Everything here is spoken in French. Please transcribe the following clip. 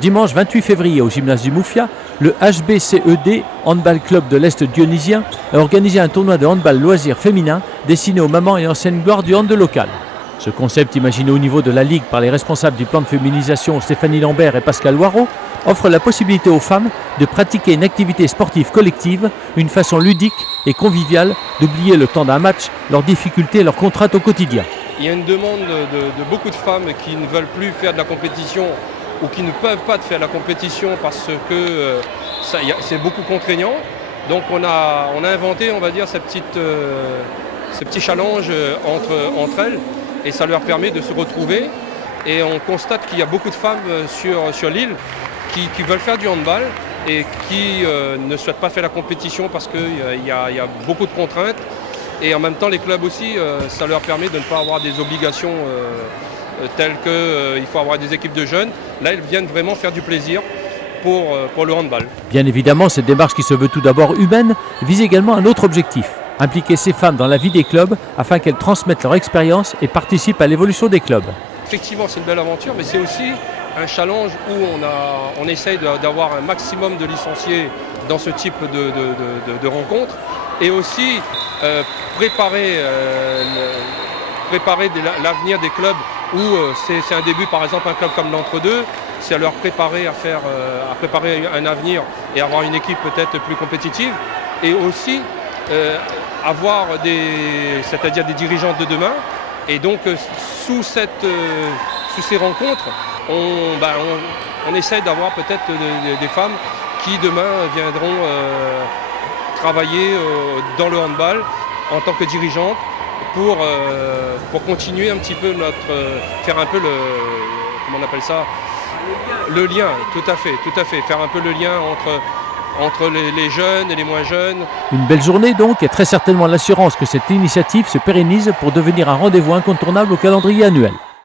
Dimanche 28 février au gymnase du Moufia, le HBCED, Handball Club de l'Est dionysien, a organisé un tournoi de handball loisirs féminin destiné aux mamans et anciennes gloires du hand local. Ce concept, imaginé au niveau de la Ligue par les responsables du plan de féminisation Stéphanie Lambert et Pascal Loireau, offre la possibilité aux femmes de pratiquer une activité sportive collective, une façon ludique et conviviale d'oublier le temps d'un match, leurs difficultés et leurs contraintes au quotidien. Il y a une demande de beaucoup de femmes qui ne veulent plus faire de la compétition ou qui ne peuvent pas faire de la compétition parce que c'est beaucoup contraignant. Donc on a inventé, on va dire, ce petit challenge entre elles et ça leur permet de se retrouver. Et on constate qu'il y a beaucoup de femmes sur l'île qui veulent faire du handball et qui ne souhaitent pas faire la compétition parce qu'il y a beaucoup de contraintes. Et en même temps, les clubs aussi, ça leur permet de ne pas avoir des obligations telles qu'il faut avoir des équipes de jeunes. Là, ils viennent vraiment faire du plaisir pour le handball. Bien évidemment, cette démarche qui se veut tout d'abord humaine vise également un autre objectif, impliquer ces femmes dans la vie des clubs afin qu'elles transmettent leur expérience et participent à l'évolution des clubs. Effectivement, c'est une belle aventure, mais c'est aussi un challenge où on essaye d'avoir un maximum de licenciés dans ce type de rencontres et aussi préparer l'avenir des clubs où c'est un début, par exemple un club comme l'Entre-deux, c'est à leur préparer à préparer un avenir et avoir une équipe peut-être plus compétitive et aussi avoir c'est-à-dire des dirigeantes de demain. Et donc sous ces rencontres, on essaie d'avoir peut-être des femmes qui demain viendront travailler dans le handball en tant que dirigeantes pour continuer un petit peu faire un peu comment on appelle ça, le lien, tout à fait, faire un peu le lien entre les jeunes et les moins jeunes. Une belle journée donc et très certainement l'assurance que cette initiative se pérennise pour devenir un rendez-vous incontournable au calendrier annuel.